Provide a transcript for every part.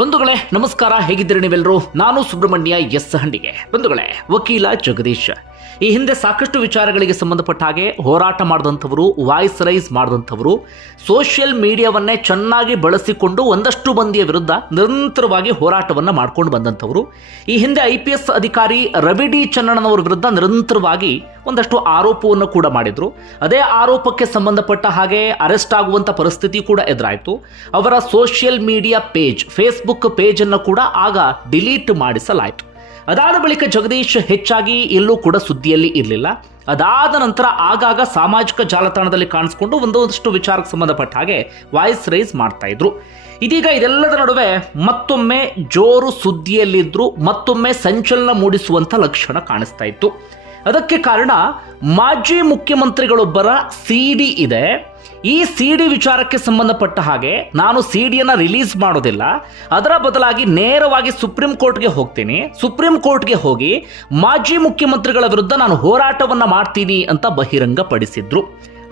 ಬಂಧುಗಳೇ ನಮಸ್ಕಾರ ಹೇಗಿದ್ದೀರಿ ನೀವೆಲ್ಲರೂ ನಾನು ಸುಬ್ರಹ್ಮಣ್ಯ ಎಸ್ ಹಂಡಿಗೆ. ಬಂಧುಗಳೇ ವಕೀಲ ಜಗದೀಶ್. ಈ ಹಿಂದೆ ಸಾಕಷ್ಟು ವಿಚಾರಗಳಿಗೆ ಸಂಬಂಧಪಟ್ಟ ಹಾಗೆ ಹೋರಾಟ ಮಾಡಿದಂಥವರು ವಾಯ್ಸ್ ರೈಸ್ ಮಾಡಿದಂಥವರು, ಸೋಷಿಯಲ್ ಮೀಡಿಯಾವನ್ನೇ ಚೆನ್ನಾಗಿ ಬಳಸಿಕೊಂಡು ಒಂದಷ್ಟು ಮಂದಿಯ ವಿರುದ್ಧ ನಿರಂತರವಾಗಿ ಹೋರಾಟವನ್ನು ಮಾಡ್ಕೊಂಡು ಬಂದಂಥವರು. ಈ ಹಿಂದೆ ಐ ಪಿ ಎಸ್ ಅಧಿಕಾರಿ ರವಿ ಡಿ ಚನ್ನಣ್ಣನವರ ವಿರುದ್ಧ ನಿರಂತರವಾಗಿ ಒಂದಷ್ಟು ಆರೋಪವನ್ನು ಕೂಡ ಮಾಡಿದರು. ಅದೇ ಆರೋಪಕ್ಕೆ ಸಂಬಂಧಪಟ್ಟ ಹಾಗೆ ಅರೆಸ್ಟ್ ಆಗುವಂಥ ಪರಿಸ್ಥಿತಿ ಕೂಡ ಎದುರಾಯಿತು. ಅವರ ಸೋಷಿಯಲ್ ಮೀಡಿಯಾ ಪೇಜ್, ಫೇಸ್ಬುಕ್ ಪೇಜನ್ನು ಕೂಡ ಆಗ ಡಿಲೀಟ್ ಮಾಡಿಸಲಾಯಿತು. ಅದಾದ ಬಳಿಕ ಜಗದೀಶ್ ಹೆಚ್ಚಾಗಿ ಎಲ್ಲೂ ಕೂಡ ಸುದ್ದಿಯಲ್ಲಿ ಇರಲಿಲ್ಲ. ಅದಾದ ನಂತರ ಆಗಾಗ ಸಾಮಾಜಿಕ ಜಾಲತಾಣದಲ್ಲಿ ಕಾಣಿಸ್ಕೊಂಡು ಒಂದೊಂದಷ್ಟು ವಿಚಾರಕ್ಕೆ ಸಂಬಂಧಪಟ್ಟ ಹಾಗೆ ವಾಯ್ಸ್ ರೈಸ್ ಮಾಡ್ತಾ ಇದ್ರು. ಇದೀಗ ಇದೆಲ್ಲದರ ನಡುವೆ ಮತ್ತೊಮ್ಮೆ ಜೋರು ಸುದ್ದಿಯಲ್ಲಿದ್ರು, ಮತ್ತೊಮ್ಮೆ ಸಂಚಲನ ಮೂಡಿಸುವಂತ ಲಕ್ಷಣ ಕಾಣಿಸ್ತಾ ಇತ್ತು. ಅದಕ್ಕೆ ಕಾರಣ ಮಾಜಿ ಮುಖ್ಯಮಂತ್ರಿಗಳೊಬ್ಬರ ಸಿ ಡಿ ಇದೆ. ಈ ಸಿ ಡಿ ವಿಚಾರಕ್ಕೆ ಸಂಬಂಧಪಟ್ಟ ಹಾಗೆ ನಾನು ಸಿ ಡಿಯನ್ನು ರಿಲೀಸ್ ಮಾಡೋದಿಲ್ಲ. ಅದರ ಬದಲಾಗಿ ನೇರವಾಗಿ ಸುಪ್ರೀಂ ಕೋರ್ಟ್ಗೆ ಹೋಗ್ತೀನಿ. ಸುಪ್ರೀಂ ಕೋರ್ಟ್ಗೆ ಹೋಗಿ ಮಾಜಿ ಮುಖ್ಯಮಂತ್ರಿಗಳ ವಿರುದ್ಧ ನಾನು ಹೋರಾಟವನ್ನು ಮಾಡ್ತೀನಿ ಅಂತ ಬಹಿರಂಗಪಡಿಸಿದ್ರು.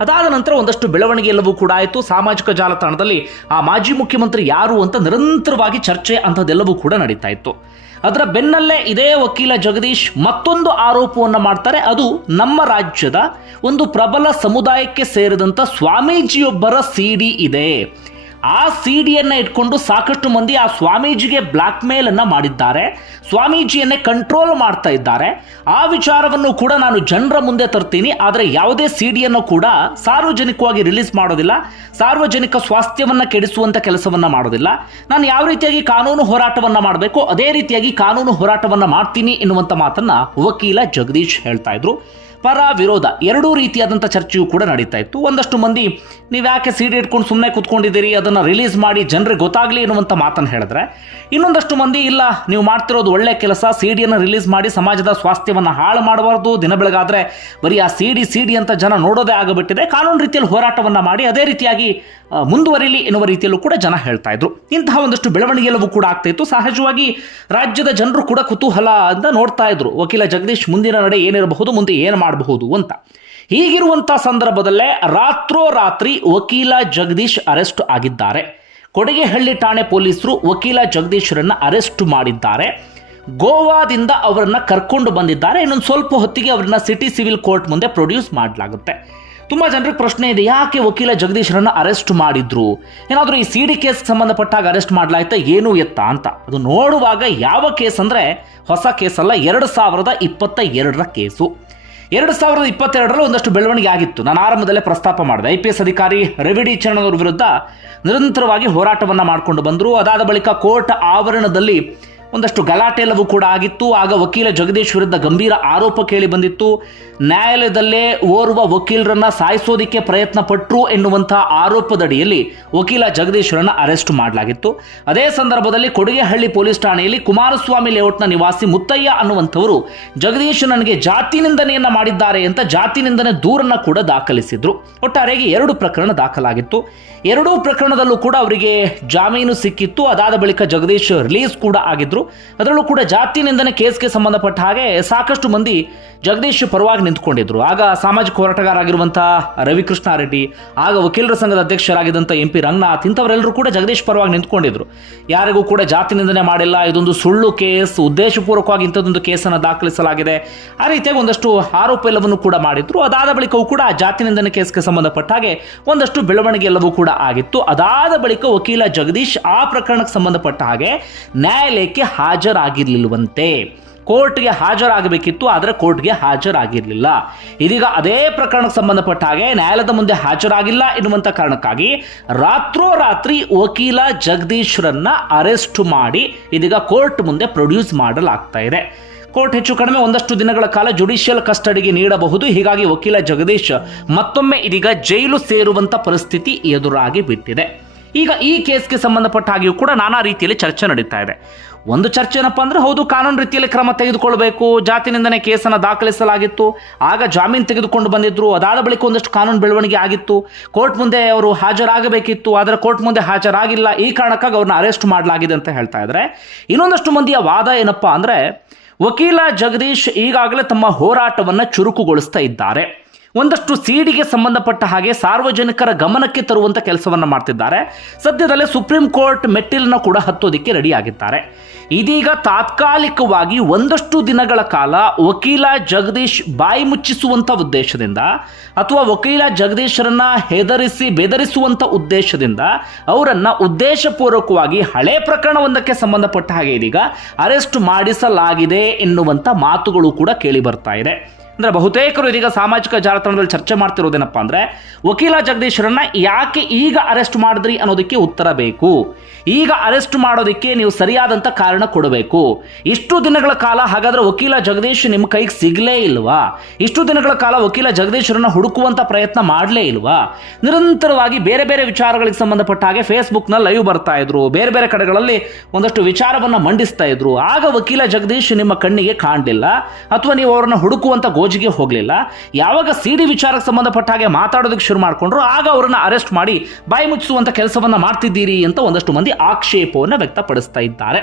ಅದಾದ ನಂತರ ಒಂದಷ್ಟು ಬೆಳವಣಿಗೆ ಎಲ್ಲವೂ ಕೂಡ ಆಯಿತು. ಸಾಮಾಜಿಕ ಜಾಲತಾಣದಲ್ಲಿ ಆ ಮಾಜಿ ಮುಖ್ಯಮಂತ್ರಿ ಯಾರು ಅಂತ ನಿರಂತರವಾಗಿ ಚರ್ಚೆ ಅಂಥದ್ದೆಲ್ಲವೂ ಕೂಡ ನಡೀತಾ ಇತ್ತು. ಅದರ ಬೆನ್ನಲ್ಲೇ ಇದೇ ವಕೀಲ ಜಗದೀಶ್ ಮತ್ತೊಂದು ಆರೋಪವನ್ನು ಮಾಡ್ತಾರೆ. ಅದು ನಮ್ಮ ರಾಜ್ಯದ ಒಂದು ಪ್ರಬಲ ಸಮುದಾಯಕ್ಕೆ ಸೇರಿದಂಥ ಸ್ವಾಮೀಜಿಯೊಬ್ಬರ ಸಿಡಿ ಇದೆ. ಆ ಸಿ ಡಿಯನ್ನು ಇಟ್ಕೊಂಡು ಸಾಕಷ್ಟು ಮಂದಿ ಆ ಸ್ವಾಮೀಜಿಗೆ ಬ್ಲಾಕ್ ಮೇಲ್ ಅನ್ನ ಮಾಡಿದ್ದಾರೆ. ಸ್ವಾಮೀಜಿಯನ್ನೇ ಕಂಟ್ರೋಲ್ ಮಾಡ್ತಾ ಇದ್ದಾರೆ. ಆ ವಿಚಾರವನ್ನು ಕೂಡ ನಾನು ಜನರ ಮುಂದೆ ತರ್ತೀನಿ. ಆದರೆ ಯಾವುದೇ ಸಿ ಡಿಯನ್ನು ಕೂಡ ಸಾರ್ವಜನಿಕವಾಗಿ ರಿಲೀಸ್ ಮಾಡೋದಿಲ್ಲ. ಸಾರ್ವಜನಿಕ ಸ್ವಾಸ್ಥ್ಯವನ್ನು ಕೆಡಿಸುವಂತ ಕೆಲಸವನ್ನು ಮಾಡೋದಿಲ್ಲ. ನಾನು ಯಾವ ರೀತಿಯಾಗಿ ಕಾನೂನು ಹೋರಾಟವನ್ನು ಮಾಡಬೇಕು ಅದೇ ರೀತಿಯಾಗಿ ಕಾನೂನು ಹೋರಾಟವನ್ನು ಮಾಡ್ತೀನಿ ಎನ್ನುವಂಥ ಮಾತನ್ನ ವಕೀಲ ಜಗದೀಶ್ ಹೇಳ್ತಾ ಇದ್ರು. ಪರ ವಿರೋಧ ಎರಡೂ ರೀತಿಯಾದಂಥ ಚರ್ಚೆಯೂ ಕೂಡ ನಡೀತಾ ಇತ್ತು. ಒಂದಷ್ಟು ಮಂದಿ ನೀವು ಯಾಕೆ ಸಿ ಡಿ ಇಟ್ಕೊಂಡು ಸುಮ್ಮನೆ ಕೂತ್ಕೊಂಡಿದ್ದೀರಿ, ಅದನ್ನು ರಿಲೀಸ್ ಮಾಡಿ ಜನರಿಗೆ ಗೊತ್ತಾಗಲಿ ಎನ್ನುವಂಥ ಮಾತನ್ನು ಹೇಳಿದ್ರೆ, ಇನ್ನೊಂದಷ್ಟು ಮಂದಿ ಇಲ್ಲ, ನೀವು ಮಾಡ್ತಿರೋದು ಒಳ್ಳೆ ಕೆಲಸ ಸಿ ಡಿಯನ್ನು ರಿಲೀಸ್ ಮಾಡಿ ಸಮಾಜದ ಸ್ವಾಸ್ಥ್ಯವನ್ನು ಹಾಳು ಮಾಡಬಾರ್ದು, ದಿನ ಬೆಳಗಾದರೆ ಬರೀ ಆ ಸಿಡಿ ಸಿ ಡಿ ಅಂತ ಜನ ನೋಡೋದೇ ಆಗಿಬಿಟ್ಟಿದೆ, ಕಾನೂನು ರೀತಿಯಲ್ಲಿ ಹೋರಾಟವನ್ನು ಮಾಡಿ ಅದೇ ರೀತಿಯಾಗಿ ಮುಂದುವರಿಲಿ ಎನ್ನುವ ರೀತಿಯಲ್ಲೂ ಕೂಡ ಜನ ಹೇಳ್ತಾ ಇದ್ರು. ಇಂತಹ ಒಂದಷ್ಟು ಬೆಳವಣಿಗೆ ಎಲ್ಲವೂ ಕೂಡ ಆಗ್ತಾ ಇತ್ತು. ಸಹಜವಾಗಿ ರಾಜ್ಯದ ಜನರು ಕೂಡ ಕುತೂಹಲ ಅಂತ ನೋಡ್ತಾ ಇದ್ರು. ವಕೀಲ ಜಗದೀಶ್ ಮುಂದಿನ ನಡೆ ಏನಿರಬಹುದು, ಮುಂದೆ ಏನು ಮಾಡಬಹುದು ಅಂತ. ಹೀಗಿರುವಂಥ ಸಂದರ್ಭದಲ್ಲೇ ರಾತ್ರೋರಾತ್ರಿ ವಕೀಲ ಜಗದೀಶ್ ಅರೆಸ್ಟ್ ಆಗಿದ್ದಾರೆ. ಕೊಡಗೆಹಳ್ಳಿ ಠಾಣೆ ಪೊಲೀಸರು ವಕೀಲ ಜಗದೀಶ್ರನ್ನ ಅರೆಸ್ಟ್ ಮಾಡಿದ್ದಾರೆ. ಗೋವಾದಿಂದ ಅವರನ್ನ ಕರ್ಕೊಂಡು ಬಂದಿದ್ದಾರೆ. ಇನ್ನೊಂದು ಸ್ವಲ್ಪ ಹೊತ್ತಿಗೆ ಅವರನ್ನ ಸಿಟಿ ಸಿವಿಲ್ ಕೋರ್ಟ್ ಮುಂದೆ ಪ್ರೊಡ್ಯೂಸ್ ಮಾಡಲಾಗುತ್ತೆ. ತುಂಬ ಜನರಿಗೆ ಪ್ರಶ್ನೆ ಇದೆ, ಯಾಕೆ ವಕೀಲ ಜಗದೀಶ್ರನ್ನ ಅರೆಸ್ಟ್ ಮಾಡಿದ್ರು? ಏನಾದರೂ ಈ ಸಿ ಡಿ ಕೇಸ್ ಸಂಬಂಧಪಟ್ಟಾಗ ಅರೆಸ್ಟ್ ಮಾಡಲಾಯ್ತಾ, ಏನು ಎತ್ತ ಅಂತ? ಅದು ನೋಡುವಾಗ ಯಾವ ಕೇಸ್ ಅಂದರೆ ಹೊಸ ಕೇಸಲ್ಲ, ಎರಡು ಸಾವಿರದ ಇಪ್ಪತ್ತ ಎರಡರ ಕೇಸು. ಎರಡು ಸಾವಿರದ ಇಪ್ಪತ್ತೆರಡರಲ್ಲಿ ಒಂದಷ್ಟು ಬೆಳವಣಿಗೆ ಆಗಿತ್ತು. ನಾನು ಆರಂಭದಲ್ಲೇ ಪ್ರಸ್ತಾಪ ಮಾಡಿದೆ. ಐ ಪಿ ಎಸ್ ಅಧಿಕಾರಿ ರವಿ ಡಿ ಚರಣ್ ಅವರ ವಿರುದ್ಧ ನಿರಂತರವಾಗಿ ಹೋರಾಟವನ್ನು ಮಾಡಿಕೊಂಡು ಬಂದರು. ಅದಾದ ಬಳಿಕ ಕೋರ್ಟ್ ಆವರಣದಲ್ಲಿ ಒಂದಷ್ಟು ಗಲಾಟೆ ಎಲ್ಲವೂ ಕೂಡ ಆಗಿತ್ತು. ಆಗ ವಕೀಲ ಜಗದೀಶ್ ವಿರುದ್ಧ ಗಂಭೀರ ಆರೋಪ ಕೇಳಿ ಬಂದಿತ್ತು. ನ್ಯಾಯಾಲಯದಲ್ಲೇ ಓರ್ವ ವಕೀಲರನ್ನ ಸಾಯಿಸೋದಿಕ್ಕೆ ಪ್ರಯತ್ನ ಪಟ್ಟರು ಎನ್ನುವಂತಹ ಆರೋಪದಡಿಯಲ್ಲಿ ವಕೀಲ ಜಗದೀಶ್ವರನ್ನ ಅರೆಸ್ಟ್ ಮಾಡಲಾಗಿತ್ತು. ಅದೇ ಸಂದರ್ಭದಲ್ಲಿ ಕೊಡುಗೆಹಳ್ಳಿ ಪೊಲೀಸ್ ಠಾಣೆಯಲ್ಲಿ ಕುಮಾರಸ್ವಾಮಿ ಲೇಔಟ್ನ ನಿವಾಸಿ ಮುತ್ತಯ್ಯ ಅನ್ನುವಂಥವರು ಜಗದೀಶ್ ನನಗೆ ಜಾತಿ ನಿಂದನೆಯನ್ನ ಮಾಡಿದ್ದಾರೆ ಅಂತ ಜಾತಿ ನಿಂದನೆ ದೂರನ್ನ ಕೂಡ ದಾಖಲಿಸಿದ್ರು. ಒಟ್ಟಾರೆಗೆ ಎರಡು ಪ್ರಕರಣ ದಾಖಲಾಗಿತ್ತು. ಎರಡೂ ಪ್ರಕರಣದಲ್ಲೂ ಕೂಡ ಅವರಿಗೆ ಜಾಮೀನು ಸಿಕ್ಕಿತ್ತು. ಅದಾದ ಬಳಿಕ ಜಗದೀಶ್ ರಿಲೀಸ್ ಕೂಡ ಆಗಿದ್ರು. ಅದರಲ್ಲೂ ಕೂಡ ಜಾತಿ ನಿಂದನೆ ಕೇಸ್ಗೆ ಸಂಬಂಧಪಟ್ಟ ಹಾಗೆ ಸಾಕಷ್ಟು ಮಂದಿ ಜಗದೀಶ್ ಪರವಾಗಿ ನಿಂತ್ಕೊಂಡಿದ್ರು. ಆಗ ಸಾಮಾಜಿಕ ಹೋರಾಟಗಾರರಾಗಿರುವಂತಹ ರವಿಕೃಷ್ಣ ರೆಡ್ಡಿ, ಆಗ ವಕೀಲರ ಸಂಘದ ಅಧ್ಯಕ್ಷರಾಗಿದ್ದಂಥ ಎಂ ಪಿ ರಂಗನಾಥ್, ಇಂಥವರೆಲ್ಲರೂ ಕೂಡ ಜಗದೀಶ್ ಪರವಾಗಿ ನಿಂತ್ಕೊಂಡಿದ್ರು. ಯಾರಿಗೂ ಕೂಡ ಜಾತಿ ನಿಂದನೆ ಮಾಡಿಲ್ಲ, ಇದೊಂದು ಸುಳ್ಳು ಕೇಸ್, ಉದ್ದೇಶಪೂರ್ವಕವಾಗಿ ಇಂಥದ್ದೊಂದು ಕೇಸನ್ನು ದಾಖಲಿಸಲಾಗಿದೆ. ಆ ರೀತಿಯಾಗಿ ಒಂದಷ್ಟು ಆರೋಪ ಎಲ್ಲವನ್ನು ಕೂಡ ಮಾಡಿದ್ರು. ಅದಾದ ಬಳಿಕವೂ ಕೂಡ ಜಾತಿ ನಿಂದನೆ ಕೇಸ್ಗೆ ಸಂಬಂಧಪಟ್ಟ ಹಾಗೆ ಒಂದಷ್ಟು ಬೆಳವಣಿಗೆ ಎಲ್ಲವೂ ಕೂಡ ಆಗಿತ್ತು. ಅದಾದ ಬಳಿಕ ವಕೀಲ ಜಗದೀಶ್ ಆ ಪ್ರಕರಣಕ್ಕೆ ಸಂಬಂಧಪಟ್ಟ ಹಾಗೆ ನ್ಯಾಯಾಲಯಕ್ಕೆ ಹಾಜರಾಗಿರ್ಲಿಲ್ವಂತೆ ಕೋರ್ಟ್ಗೆ ಹಾಜರಾಗಬೇಕಿತ್ತು, ಆದರೆ ಕೋರ್ಟ್ಗೆ ಹಾಜರಾಗಿರಲಿಲ್ಲ. ಇದೀಗ ಅದೇ ಪ್ರಕರಣಕ್ಕೆ ಸಂಬಂಧಪಟ್ಟ ಹಾಗೆ ನ್ಯಾಯಾಲಯದ ಮುಂದೆ ಹಾಜರಾಗಿಲ್ಲ ಎನ್ನುವಂಥ ಕಾರಣಕ್ಕಾಗಿ ರಾತ್ರೋರಾತ್ರಿ ವಕೀಲ ಜಗದೀಶ್ವರನ್ನ ಅರೆಸ್ಟ್ ಮಾಡಿ ಇದೀಗ ಕೋರ್ಟ್ ಮುಂದೆ ಪ್ರೊಡ್ಯೂಸ್ ಮಾಡಲಾಗ್ತಾ ಇದೆ. ಕೋರ್ಟ್ ಹೆಚ್ಚು ಕಡಿಮೆ ಒಂದಷ್ಟು ದಿನಗಳ ಕಾಲ ಜುಡಿಷಿಯಲ್ ಕಸ್ಟಡಿಗೆ ನೀಡಬಹುದು. ಹೀಗಾಗಿ ವಕೀಲ ಜಗದೀಶ್ ಮತ್ತೊಮ್ಮೆ ಇದೀಗ ಜೈಲು ಸೇರುವಂಥ ಪರಿಸ್ಥಿತಿ ಎದುರಾಗಿ ಬಿಟ್ಟಿದೆ. ಈಗ ಈ ಕೇಸ್ಗೆ ಸಂಬಂಧಪಟ್ಟ ಹಾಗೆಯೂ ಕೂಡ ನಾನಾ ರೀತಿಯಲ್ಲಿ ಚರ್ಚೆ ನಡೀತಾ ಇದೆ. ಒಂದು ಚರ್ಚೆ ಏನಪ್ಪ ಅಂದರೆ, ಹೌದು, ಕಾನೂನು ರೀತಿಯಲ್ಲಿ ಕ್ರಮ ತೆಗೆದುಕೊಳ್ಬೇಕು ಜಾತಿ ನಿಂದನೆ ಕೇಸನ್ನು ದಾಖಲಿಸಲಾಗಿತ್ತು, ಆಗ ಜಾಮೀನು ತೆಗೆದುಕೊಂಡು ಬಂದಿದ್ದರು ಅದಾದ ಬಳಿಕ ಒಂದಷ್ಟು ಕಾನೂನು ಬೆಳವಣಿಗೆ ಆಗಿತ್ತು, ಕೋರ್ಟ್ ಮುಂದೆ ಅವರು ಹಾಜರಾಗಬೇಕಿತ್ತು, ಆದರೆ ಕೋರ್ಟ್ ಮುಂದೆ ಹಾಜರಾಗಿಲ್ಲ, ಈ ಕಾರಣಕ್ಕಾಗಿ ಅವ್ರನ್ನ ಅರೆಸ್ಟ್ ಮಾಡಲಾಗಿದೆ ಅಂತ ಹೇಳ್ತಾ ಇದ್ದಾರೆ. ಇನ್ನೊಂದಷ್ಟು ಮಂದಿಯ ವಾದ ಏನಪ್ಪ ಅಂದರೆ, ವಕೀಲ ಜಗದೀಶ್ ಈಗಾಗಲೇ ತಮ್ಮ ಹೋರಾಟವನ್ನು ಚುರುಕುಗೊಳಿಸ್ತಾ ಇದ್ದಾರೆ. ಒಂದಷ್ಟು ಸಿಡಿಗೆ ಸಂಬಂಧಪಟ್ಟ ಹಾಗೆ ಸಾರ್ವಜನಿಕರ ಗಮನಕ್ಕೆ ತರುವಂಥ ಕೆಲಸವನ್ನು ಮಾಡ್ತಿದ್ದಾರೆ. ಸದ್ಯದಲ್ಲೇ ಸುಪ್ರೀಂ ಕೋರ್ಟ್ ಮೆಟ್ಟಿಲನ್ನ ಕೂಡ ಹತ್ತೋದಿಕ್ಕೆ ರೆಡಿಯಾಗಿದ್ದಾರೆ ಇದೀಗ ತಾತ್ಕಾಲಿಕವಾಗಿ ಒಂದಷ್ಟು ದಿನಗಳ ಕಾಲ ವಕೀಲ ಜಗದೀಶ್ ಬಾಯಿ ಮುಚ್ಚಿಸುವಂಥ ಉದ್ದೇಶದಿಂದ ಅಥವಾ ವಕೀಲ ಜಗದೀಶರನ್ನ ಹೆದರಿಸಿ ಬೆದರಿಸುವಂಥ ಉದ್ದೇಶದಿಂದ ಅವರನ್ನು ಉದ್ದೇಶಪೂರ್ವಕವಾಗಿ ಹಳೆ ಪ್ರಕರಣವೊಂದಕ್ಕೆ ಸಂಬಂಧಪಟ್ಟ ಹಾಗೆ ಇದೀಗ ಅರೆಸ್ಟ್ ಮಾಡಿಸಲಾಗಿದೆ ಎನ್ನುವಂಥ ಮಾತುಗಳು ಕೂಡ ಕೇಳಿ ಬರ್ತಾ ಇದೆ. ಅಂದ್ರೆ ಬಹುತೇಕರು ಇದೀಗ ಸಾಮಾಜಿಕ ಜಾಲತಾಣದಲ್ಲಿ ಚರ್ಚೆ ಮಾಡ್ತಿರೋದೇನಪ್ಪ ಅಂದ್ರೆ, ವಕೀಲ ಜಗದೀಶರನ್ನ ಯಾಕೆ ಈಗ ಅರೆಸ್ಟ್ ಮಾಡಿದ್ರಿ ಅನ್ನೋದಕ್ಕೆ ಉತ್ತರ ಬೇಕು. ಈಗ ಅರೆಸ್ಟ್ ಮಾಡೋದಕ್ಕೆ ನೀವು ಸರಿಯಾದಂಥ ಕಾರಣ ಕೊಡಬೇಕು. ಇಷ್ಟು ದಿನಗಳ ಕಾಲ ಹಾಗಾದ್ರೆ ವಕೀಲ ಜಗದೀಶ್ ನಿಮ್ಮ ಕೈಗೆ ಸಿಗಲೇ ಇಲ್ವಾ? ಇಷ್ಟು ದಿನಗಳ ಕಾಲ ವಕೀಲ ಜಗದೀಶರನ್ನ ಹುಡುಕುವಂತ ಪ್ರಯತ್ನ ಮಾಡಲೇ ಇಲ್ವಾ? ನಿರಂತರವಾಗಿ ಬೇರೆ ಬೇರೆ ವಿಚಾರಗಳಿಗೆ ಸಂಬಂಧಪಟ್ಟ ಹಾಗೆ ಫೇಸ್ಬುಕ್ನ ಲೈವ್ ಬರ್ತಾ ಇದ್ರು. ಬೇರೆ ಬೇರೆ ಕಡೆಗಳಲ್ಲಿ ಒಂದಷ್ಟು ವಿಚಾರವನ್ನ ಮಂಡಿಸ್ತಾ ಇದ್ರು. ಆಗ ವಕೀಲ ಜಗದೀಶ್ ನಿಮ್ಮ ಕಣ್ಣಿಗೆ ಕಾಣಲಿಲ್ಲ? ಅಥವಾ ನೀವು ಅವರನ್ನ ಹುಡುಕುವಂತ ಗೋಜಿಗೆ ಹೋಗಲಿಲ್ಲ. ಯಾವಾಗ ಸಿ ಡಿ ವಿಚಾರಕ್ಕೆ ಸಂಬಂಧಪಟ್ಟ ಹಾಗೆ ಮಾತಾಡೋದಕ್ಕೆ ಶುರು ಮಾಡಿಕೊಂಡ್ರು, ಆಗ ಅವರನ್ನ ಅರೆಸ್ಟ್ ಮಾಡಿ ಬಾಯಿ ಮುಚ್ಚಿಸುವಂತ ಕೆಲಸವನ್ನ ಮಾಡ್ತಿದ್ದೀರಿ ಅಂತ ಒಂದಷ್ಟು ಮಂದಿ ಆಕ್ಷೇಪವನ್ನು ವ್ಯಕ್ತಪಡಿಸ್ತಾ ಇದ್ದಾರೆ.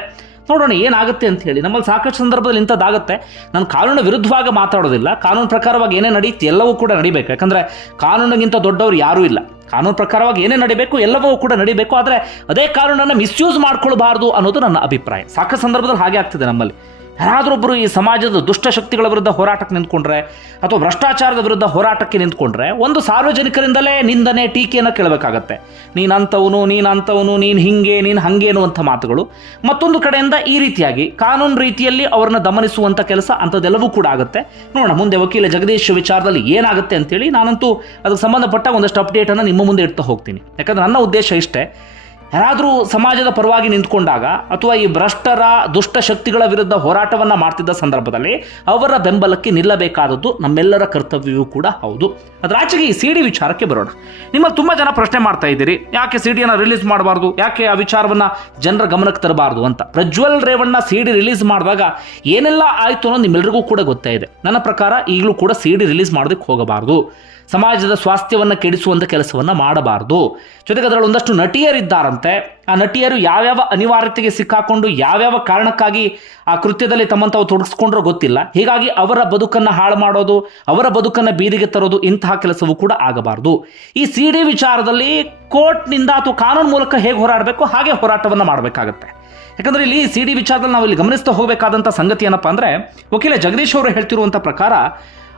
ನೋಡೋಣ ಏನಾಗುತ್ತೆ ಅಂತ ಹೇಳಿ. ನಮ್ಮಲ್ಲಿ ಸಾಕಷ್ಟು ಸಂದರ್ಭದಲ್ಲಿ ಇಂಥದ್ದಾಗುತ್ತೆ. ನಾನು ಕಾನೂನು ವಿರುದ್ಧವಾಗಿ ಮಾತಾಡೋದಿಲ್ಲ. ಕಾನೂನು ಪ್ರಕಾರವಾಗಿ ಏನೇ ನಡೀತಿ, ಎಲ್ಲವೂ ಕೂಡ ನಡಿಬೇಕು. ಯಾಕಂದ್ರೆ ಕಾನೂನಿಗಿಂತ ದೊಡ್ಡವರು ಯಾರೂ ಇಲ್ಲ. ಕಾನೂನು ಪ್ರಕಾರವಾಗಿ ಏನೇ ನಡಿಬೇಕು, ಎಲ್ಲವೂ ಕೂಡ ನಡಿಬೇಕು. ಆದರೆ ಅದೇ ಕಾನೂನನ್ನು ಮಿಸ್ಯೂಸ್ ಮಾಡ್ಕೊಳ್ಬಾರ್ದು ಅನ್ನೋದು ನನ್ನ ಅಭಿಪ್ರಾಯ. ಸಾಕಷ್ಟು ಸಂದರ್ಭದಲ್ಲಿ ಹಾಗೆ ಆಗ್ತದೆ ನಮ್ಮಲ್ಲಿ. ಯಾರಾದ್ರೊಬ್ಬರು ಈ ಸಮಾಜದ ದುಷ್ಟಶಕ್ತಿಗಳ ವಿರುದ್ಧ ಹೋರಾಟಕ್ಕೆ ನಿಂತ್ಕೊಂಡ್ರೆ ಅಥವಾ ಭ್ರಷ್ಟಾಚಾರದ ವಿರುದ್ಧ ಹೋರಾಟಕ್ಕೆ ನಿಂತ್ಕೊಂಡ್ರೆ ಒಂದು ಸಾರ್ವಜನಿಕರಿಂದಲೇ ನಿಂದನೆ ಟೀಕೆಯನ್ನು ಕೇಳಬೇಕಾಗತ್ತೆ. ನೀನು ಅಂಥವನು ನೀನು ಅಂಥವನು ನೀನು ಹಿಂಗೆ, ನೀನು ಹಂಗೆ ಅನ್ನುವಂಥ ಮಾತುಗಳು. ಮತ್ತೊಂದು ಕಡೆಯಿಂದ ಈ ರೀತಿಯಾಗಿ ಕಾನೂನು ರೀತಿಯಲ್ಲಿ ಅವರನ್ನು ದಮನಿಸುವಂಥ ಕೆಲಸ ಅಂಥದ್ದೆಲ್ಲವೂ ಕೂಡ ಆಗುತ್ತೆ. ನೋಡೋಣ, ಮುಂದೆ ವಕೀಲ ಜಗದೀಶ್ ವಿಚಾರದಲ್ಲಿ ಏನಾಗುತ್ತೆ ಅಂತೇಳಿ ನಾನಂತೂ ಅದಕ್ಕೆ ಸಂಬಂಧಪಟ್ಟ ಒಂದಷ್ಟು ಅಪ್ಡೇಟನ್ನು ನಿಮ್ಮ ಮುಂದೆ ಇಡ್ತಾ ಹೋಗ್ತೀನಿ. ಯಾಕಂದ್ರೆ ನನ್ನ ಉದ್ದೇಶ ಇಷ್ಟೇ. ಯಾರಾದರೂ ಸಮಾಜದ ಪರವಾಗಿ ನಿಂತ್ಕೊಂಡಾಗ ಅಥವಾ ಈ ಭ್ರಷ್ಟರ ದುಷ್ಟ ಶಕ್ತಿಗಳ ವಿರುದ್ಧ ಹೋರಾಟವನ್ನು ಮಾಡ್ತಿದ್ದ ಸಂದರ್ಭದಲ್ಲಿ ಅವರ ಬೆಂಬಲಕ್ಕೆ ನಿಲ್ಲಬೇಕಾದದ್ದು ನಮ್ಮೆಲ್ಲರ ಕರ್ತವ್ಯವೂ ಕೂಡ ಹೌದು. ಅದರ ಆಚೆಗೆ ಈ ಸಿ ಡಿ ವಿಚಾರಕ್ಕೆ ಬರೋಣ. ನಿಮ್ಮ ತುಂಬ ಜನ ಪ್ರಶ್ನೆ ಮಾಡ್ತಾ ಇದ್ದೀರಿ. ಯಾಕೆ ಸಿ ಡಿಯನ್ನು ರಿಲೀಸ್ ಮಾಡಬಾರ್ದು? ಯಾಕೆ ಆ ವಿಚಾರವನ್ನು ಜನರ ಗಮನಕ್ಕೆ ತರಬಾರ್ದು ಅಂತ. Prajwal Revanna C D release ಮಾಡಿದಾಗ ಏನೆಲ್ಲ ಆಯಿತು ಅನ್ನೋದು ನಿಮ್ಮೆಲ್ಲರಿಗೂ ಕೂಡ ಗೊತ್ತೇ ಇದೆ. ನನ್ನ ಪ್ರಕಾರ ಈಗಲೂ ಕೂಡ ಸಿ ಡಿ ರಿಲೀಸ್ ಮಾಡೋದಕ್ಕೆ ಹೋಗಬಾರ್ದು. ಸಮಾಜದ ಸ್ವಾಸ್ಥ್ಯವನ್ನು ಕೆಡಿಸುವಂಥ ಕೆಲಸವನ್ನು ಮಾಡಬಾರ್ದು. ಜೊತೆಗೆ ಅದರಲ್ಲಿ ಒಂದಷ್ಟು ನಟಿಯರಿದ್ದಾರಂತೆ. ಆ ನಟಿಯರು ಯಾವ್ಯಾವ ಅನಿವಾರ್ಯತೆಗೆ ಸಿಕ್ಕಾಕೊಂಡು ಯಾವ್ಯಾವ ಕಾರಣಕ್ಕಾಗಿ ಆ ಕೃತ್ಯದಲ್ಲಿ ತಮ್ಮನ್ನು ತಾವು ತೊಡಗಿಸ್ಕೊಂಡ್ರೋ ಗೊತ್ತಿಲ್ಲ. ಹೀಗಾಗಿ ಅವರ ಬದುಕನ್ನು ಹಾಳು ಮಾಡೋದು, ಅವರ ಬದುಕನ್ನು ಬೀದಿಗೆ ತರೋದು ಇಂತಹ ಕೆಲಸವೂ ಕೂಡ ಆಗಬಾರ್ದು. ಈ ಸಿ ಡಿ ವಿಚಾರದಲ್ಲಿ ಕೋರ್ಟ್ನಿಂದ ಅಥವಾ ಕಾನೂನು ಮೂಲಕ ಹೇಗೆ ಹೋರಾಡಬೇಕು, ಹಾಗೆ ಹೋರಾಟವನ್ನು ಮಾಡಬೇಕಾಗತ್ತೆ. ಯಾಕಂದರೆ ಇಲ್ಲಿ ಸಿ ಡಿ ವಿಚಾರದಲ್ಲಿ ನಾವು ಇಲ್ಲಿ ಗಮನಿಸ್ತಾ ಹೋಗಬೇಕಾದಂಥ ಸಂಗತಿ ಏನಪ್ಪ ಅಂದರೆ, ವಕೀಲ ಜಗದೀಶ್ ಅವರು ಹೇಳ್ತಿರುವಂಥ ಪ್ರಕಾರ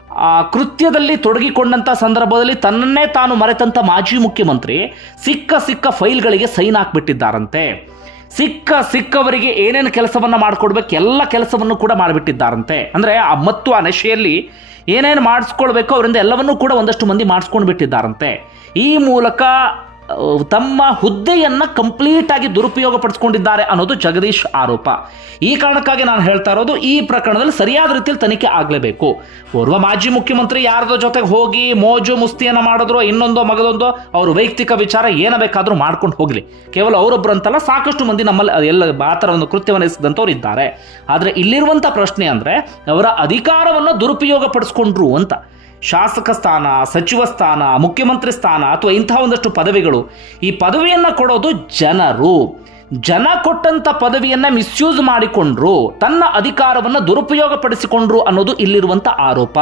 ಆ, ಕೃತ್ಯದಲ್ಲಿ ತೊಡಗಿಕೊಂಡಂಥ ಸಂದರ್ಭದಲ್ಲಿ ತನ್ನನ್ನೇ ತಾನು ಮರೆತಂಥ ಮಾಜಿ ಮುಖ್ಯಮಂತ್ರಿ ಸಿಕ್ಕ ಸಿಕ್ಕ ಫೈಲ್ಗಳಿಗೆ ಸೈನ್ ಹಾಕ್ಬಿಟ್ಟಿದ್ದಾರಂತೆ. ಸಿಕ್ಕ ಸಿಕ್ಕವರಿಗೆ ಏನೇನು ಕೆಲಸವನ್ನು ಮಾಡಿಕೊಡ್ಬೇಕು, ಎಲ್ಲ ಕೆಲಸವನ್ನು ಕೂಡ ಮಾಡಿಬಿಟ್ಟಿದ್ದಾರಂತೆ. ಅಂದರೆ ಆ ಮತ್ತು ಆ ನಶೆಯಲ್ಲಿ ಏನೇನು ಮಾಡಿಸ್ಕೊಳ್ಬೇಕು ಅವರಿಂದ ಎಲ್ಲವನ್ನೂ ಕೂಡ ಒಂದಷ್ಟು ಮಂದಿ ಮಾಡಿಸ್ಕೊಂಡು ಬಿಟ್ಟಿದ್ದಾರಂತೆ ಈ ಮೂಲಕ ತಮ್ಮ ಹುದ್ದೆಯನ್ನು ಕಂಪ್ಲೀಟಾಗಿ ದುರುಪಯೋಗ ಪಡಿಸ್ಕೊಂಡಿದ್ದಾರೆ ಅನ್ನೋದು ಜಗದೀಶ್ ಆರೋಪ. ಈ ಕಾರಣಕ್ಕಾಗಿ ನಾನು ಹೇಳ್ತಾ ಇರೋದು, ಈ ಪ್ರಕರಣದಲ್ಲಿ ಸರಿಯಾದ ರೀತಿಯಲ್ಲಿ ತನಿಖೆ ಆಗಲೇಬೇಕು. ಓರ್ವ ಮಾಜಿ ಮುಖ್ಯಮಂತ್ರಿ ಯಾರದೋ ಜೊತೆಗೆ ಹೋಗಿ ಮೋಜು ಮುಸ್ತಿಯನ್ನು ಮಾಡಿದ್ರು, ಇನ್ನೊಂದೋ ಮಗದೊಂದೋ, ಅವ್ರ ವೈಯಕ್ತಿಕ ವಿಚಾರ ಏನ ಬೇಕಾದರೂ ಮಾಡ್ಕೊಂಡು ಹೋಗಲಿ. ಕೇವಲ ಅವರೊಬ್ಬರು ಅಂತಲ್ಲ ಸಾಕಷ್ಟು ಮಂದಿ ನಮ್ಮಲ್ಲಿ ಎಲ್ಲ ಆ ಥರ ಒಂದು ಕೃತ್ಯವನ್ನು ಎಸೆದಂಥವ್ರು ಇದ್ದಾರೆ. ಆದರೆ ಇಲ್ಲಿರುವಂಥ ಪ್ರಶ್ನೆ ಅಂದರೆ, ಅವರ ಅಧಿಕಾರವನ್ನು ದುರುಪಯೋಗ ಪಡಿಸ್ಕೊಂಡ್ರು ಅಂತ. ಶಾಸಕ ಸ್ಥಾನ, ಸಚಿವ ಸ್ಥಾನ, ಮುಖ್ಯಮಂತ್ರಿ ಸ್ಥಾನ ಅಥವಾ ಇಂತಹ ಒಂದಷ್ಟು ಪದವಿಗಳು. ಈ ಪದವಿಯನ್ನು ಕೊಡೋದು ಜನರು. ಜನ ಕೊಟ್ಟಂಥ ಪದವಿಯನ್ನು ಮಿಸ್ಯೂಸ್ ಮಾಡಿಕೊಂಡ್ರು, ತನ್ನ ಅಧಿಕಾರವನ್ನು ದುರುಪಯೋಗ ಪಡಿಸಿಕೊಂಡ್ರು ಅನ್ನೋದು ಇಲ್ಲಿರುವಂಥ ಆರೋಪ.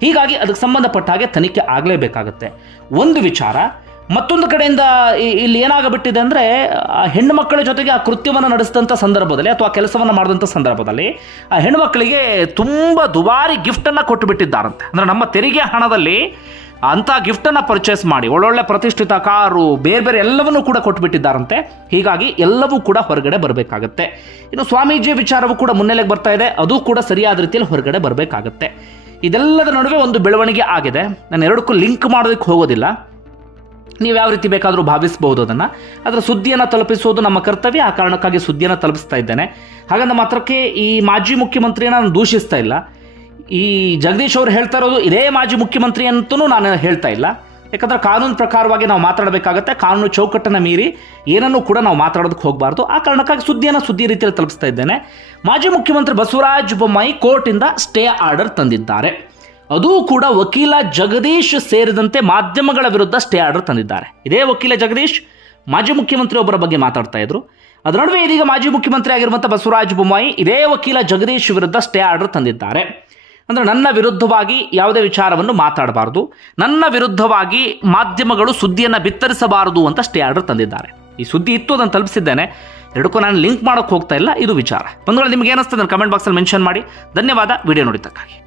ಹೀಗಾಗಿ ಅದಕ್ಕೆ ಸಂಬಂಧಪಟ್ಟ ಹಾಗೆ ತನಿಖೆ ಆಗಲೇಬೇಕಾಗತ್ತೆ. ಒಂದು ವಿಚಾರ ಮತ್ತೊಂದು ಕಡೆಯಿಂದ ಇಲ್ಲಿ ಏನಾಗಬಿಟ್ಟಿದೆ ಅಂದರೆ ಆ ಹೆಣ್ಣು ಮಕ್ಕಳ ಜೊತೆಗೆ ಆ ಕೃತ್ಯವನ್ನು ನಡೆಸಿದಂಥ ಸಂದರ್ಭದಲ್ಲಿ ಅಥವಾ ಕೆಲಸವನ್ನು ಮಾಡಿದಂಥ ಸಂದರ್ಭದಲ್ಲಿ ಆ ಹೆಣ್ಣುಮಕ್ಕಳಿಗೆ ತುಂಬ ದುಬಾರಿ ಗಿಫ್ಟನ್ನು ಕೊಟ್ಟುಬಿಟ್ಟಿದ್ದಾರಂತೆ. ಅಂದರೆ ನಮ್ಮ ತೆರಿಗೆ ಹಣದಲ್ಲಿ ಅಂಥ ಗಿಫ್ಟನ್ನು ಪರ್ಚೇಸ್ ಮಾಡಿ, ಒಳ್ಳೊಳ್ಳೆ ಪ್ರತಿಷ್ಠಿತ ಕಾರು, ಬೇರೆ ಬೇರೆ ಎಲ್ಲವನ್ನೂ ಕೂಡ ಕೊಟ್ಟುಬಿಟ್ಟಿದ್ದಾರಂತೆ. ಹೀಗಾಗಿ ಎಲ್ಲವೂ ಕೂಡ ಹೊರಗಡೆ ಬರಬೇಕಾಗತ್ತೆ. ಇನ್ನು ಸ್ವಾಮೀಜಿ ವಿಚಾರವೂ ಕೂಡ ಮುನ್ನೆಲೆಗೆ ಬರ್ತಾ ಇದೆ. ಅದು ಕೂಡ ಸರಿಯಾದ ರೀತಿಯಲ್ಲಿ ಹೊರಗಡೆ ಬರಬೇಕಾಗತ್ತೆ. ಇದೆಲ್ಲದರ ನಡುವೆ ಒಂದು ಬೆಳವಣಿಗೆ ಆಗಿದೆ. ನಾನು ಎರಡಕ್ಕೂ ಲಿಂಕ್ ಮಾಡೋದಕ್ಕೆ ಹೋಗೋದಿಲ್ಲ. ನೀವು ಯಾವ ರೀತಿ ಬೇಕಾದರೂ ಭಾವಿಸಬಹುದು ಅದನ್ನು. ಅದರ ಸುದ್ದಿಯನ್ನು ತಲುಪಿಸುವುದು ನಮ್ಮ ಕರ್ತವ್ಯ. ಆ ಕಾರಣಕ್ಕಾಗಿ ಸುದ್ದಿಯನ್ನು ತಲುಪಿಸ್ತಾ ಇದ್ದೇನೆ. ಹಾಗಂದ ಮಾತ್ರಕ್ಕೆ ಈ ಮಾಜಿ ಮುಖ್ಯಮಂತ್ರಿಯನ್ನು ನಾನು ದೂಷಿಸ್ತಾ ಇಲ್ಲ. ಈ ಜಗದೀಶ್ ಅವರು ಹೇಳ್ತಾ ಇರೋದು ಇದೇ ಮಾಜಿ ಮುಖ್ಯಮಂತ್ರಿ ಅಂತಲೂ ನಾನು ಹೇಳ್ತಾ ಇಲ್ಲ. ಯಾಕಂದ್ರೆ ಕಾನೂನು ಪ್ರಕಾರವಾಗಿ ನಾವು ಮಾತಾಡಬೇಕಾಗತ್ತೆ. ಕಾನೂನು ಚೌಕಟ್ಟನ್ನು ಮೀರಿ ಏನನ್ನೂ ಕೂಡ ನಾವು ಮಾತಾಡೋದಕ್ಕೆ ಹೋಗಬಾರ್ದು. ಆ ಕಾರಣಕ್ಕಾಗಿ ಸುದ್ದಿಯನ್ನು ಸುದ್ದಿ ರೀತಿಯಲ್ಲಿ ತಲುಪಿಸ್ತಾ ಇದ್ದೇನೆ. ಮಾಜಿ ಮುಖ್ಯಮಂತ್ರಿ ಬಸವರಾಜ ಬೊಮ್ಮಾಯಿ ಕೋರ್ಟಿಂದ ಸ್ಟೇ ಆರ್ಡರ್ ತಂದಿದ್ದಾರೆ. ಅದೂ ಕೂಡ ವಕೀಲ ಜಗದೀಶ್ ಸೇರಿದಂತೆ ಮಾಧ್ಯಮಗಳ ವಿರುದ್ಧ ಸ್ಟೇ ಆರ್ಡರ್ ತಂದಿದ್ದಾರೆ. ಇದೇ ವಕೀಲ ಜಗದೀಶ್ ಮಾಜಿ ಮುಖ್ಯಮಂತ್ರಿ ಒಬ್ಬರ ಬಗ್ಗೆ ಮಾತಾಡ್ತಾ ಇದ್ರು. ಅದರ ನಡುವೆ ಇದೀಗ ಮಾಜಿ ಮುಖ್ಯಮಂತ್ರಿ ಆಗಿರುವಂಥ ಬಸವರಾಜ ಬೊಮ್ಮಾಯಿ ಇದೇ ವಕೀಲ ಜಗದೀಶ್ ವಿರುದ್ಧ ಸ್ಟೇ ಆರ್ಡರ್ ತಂದಿದ್ದಾರೆ. ಅಂದರೆ ನನ್ನ ವಿರುದ್ಧವಾಗಿ ಯಾವುದೇ ವಿಚಾರವನ್ನು ಮಾತಾಡಬಾರದು. ನನ್ನ ವಿರುದ್ಧವಾಗಿ ಮಾಧ್ಯಮಗಳು ಸುದ್ದಿಯನ್ನು ಬಿತ್ತರಿಸಬಾರದು ಅಂತ ಸ್ಟೇ ಆರ್ಡರ್ ತಂದಿದ್ದಾರೆ. ಈ ಸುದ್ದಿ ಇತ್ತು ಅದನ್ನು ತಲುಪಿಸಿದ್ದೇನೆ. ಎರಡಕ್ಕೂ ನಾನು ಲಿಂಕ್ ಮಾಡೋಕ್ಕೆ ಹೋಗ್ತಾ ಇಲ್ಲ, ಇದು ವಿಚಾರ. ಬಂಧುಗಳು, ನಿಮ್ಗೆ ಏನಿಸ್ತದೆ ಕಮೆಂಟ್ ಬಾಕ್ಸಲ್ಲಿ ಮೆನ್ಷನ್ ಮಾಡಿ. ಧನ್ಯವಾದ, ವಿಡಿಯೋ ನೋಡಿದ್ದಕ್ಕಾಗಿ.